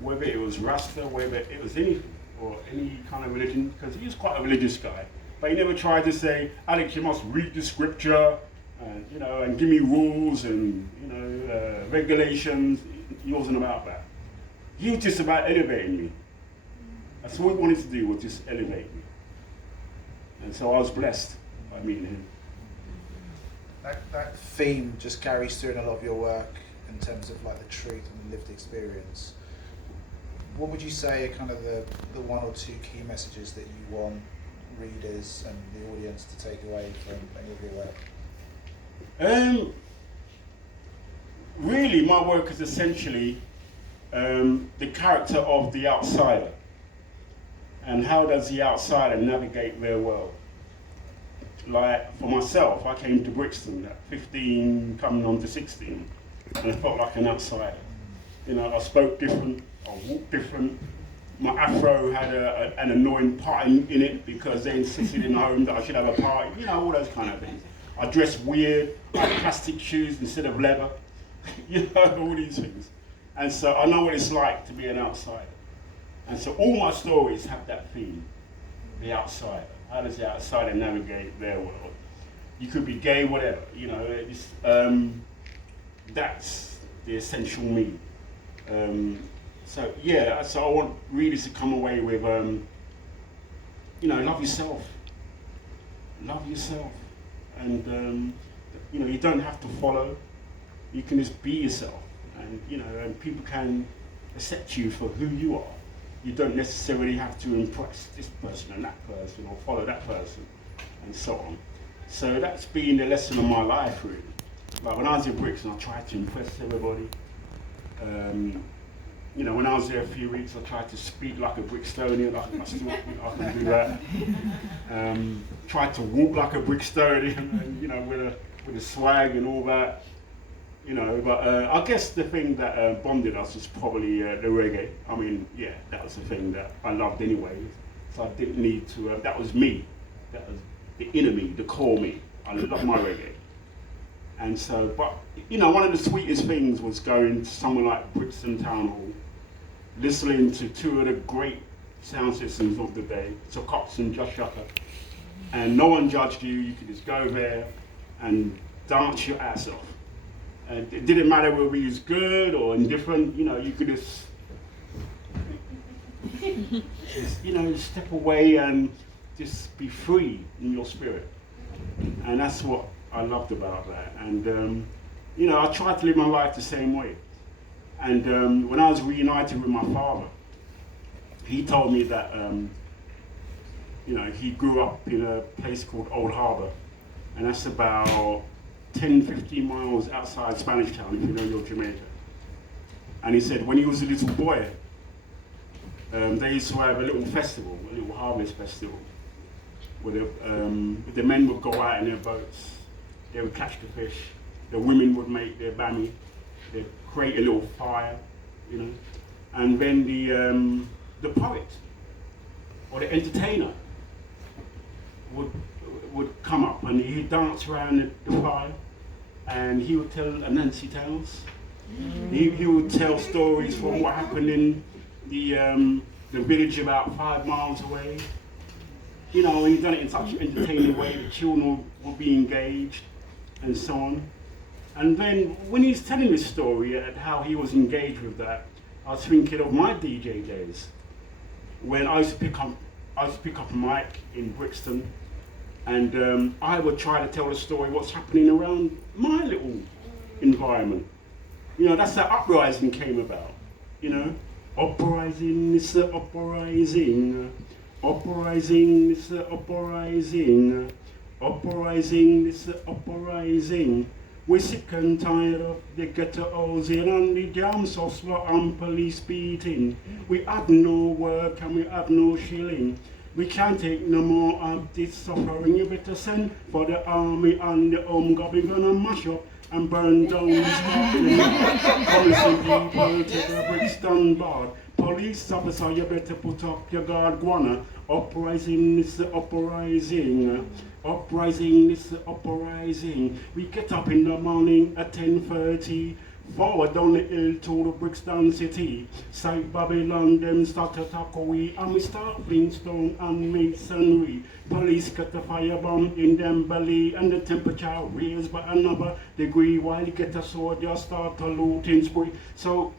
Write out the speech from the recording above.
whether it was Rasta, whether it was anything, or any kind of religion, because he was quite a religious guy. But he never tried to say, Alex, you must read the scripture, and and give me rules and regulations. He wasn't about that. He was just about elevating me. That's all he wanted to do, was just elevate me. And so I was blessed by meeting him. That theme just carries through in a lot of your work in terms of like the truth and the lived experience. What would you say are kind of the one or two key messages that you want readers and the audience to take away from any of your work? Really, my work is essentially the character of the outsider. And how does the outsider navigate their world? Like, for myself, I came to Brixton at 15, coming on to 16, and I felt like an outsider. I spoke different, I walked different. My afro had an annoying part in it because they insisted in home that I should have a party, all those kind of things. I dressed weird, I had plastic shoes instead of leather, all these things. And so I know what it's like to be an outsider. And so all my stories have that theme, the outsider. How does the outsider navigate their world? You could be gay, whatever, that's the essential me. So I want readers to come away with, love yourself. Love yourself. And, you don't have to follow. You can just be yourself. And, and people can accept you for who you are. You don't necessarily have to impress this person and that person or follow that person and so on. So that's been the lesson of my life, really. Like when I was in Brixton, I tried to impress everybody. When I was there a few weeks, I tried to speak like a Brixtonian. I still think I can do that. Tried to walk like a Brixtonian, and, with a swag and all that. But I guess the thing that bonded us was probably the reggae. I mean, that was the thing that I loved anyway. So I didn't need to, that was me. That was the inner me, the core me. I love my reggae. And so, but, one of the sweetest things was going to somewhere like Brixton Town Hall, listening to two of the great sound systems of the day, so Cox and Josh Yucker. And no one judged you. You could just go there and dance your ass off. And it didn't matter whether he was good or indifferent, you could just step away and just be free in your spirit. And that's what I loved about that. And, I tried to live my life the same way. And when I was reunited with my father, he told me that, he grew up in a place called Old Harbour. And that's about 10, 15 miles outside Spanish Town, if you know your Jamaica. And he said when he was a little boy, they used to have a little festival, a little harvest festival, where the men would go out in their boats, they would catch the fish, the women would make their bammy, they'd create a little fire, and then the poet or the entertainer would come up and he'd dance around the fire and he would tell Anansi tales. He would tell stories from what happened in the village about 5 miles away. He'd done it in such an entertaining way, the children would be engaged and so on. And then when he's telling this story at how he was engaged with that, I was thinking of my DJ days when I used to pick up a mic in Brixton. And I would try to tell the story what's happening around my little environment. That's how uprising came about. Uprising, it's a uprising. Uprising, it's a uprising. Uprising, it's a uprising. We're sick and tired of the ghetto housing and the jam sauce and police beating. We have no work and we have no shilling. We can't take no more of this suffering. You better send for the army and the home guard. We're gonna mash up and burn down this building. Promising people to the Brixton Bar. Police officer, you better put up your guard, guana. Uprising is the uprising. Uprising is the uprising. We get up in the morning at 10:30 Forward down the hill to the Brixton city. Sight Babylon, them start to attack away. And we start Flintstone and Masonry. Police got the firebomb in them belly. And the temperature raised by another degree. While you get a sword, you start to looting spree. So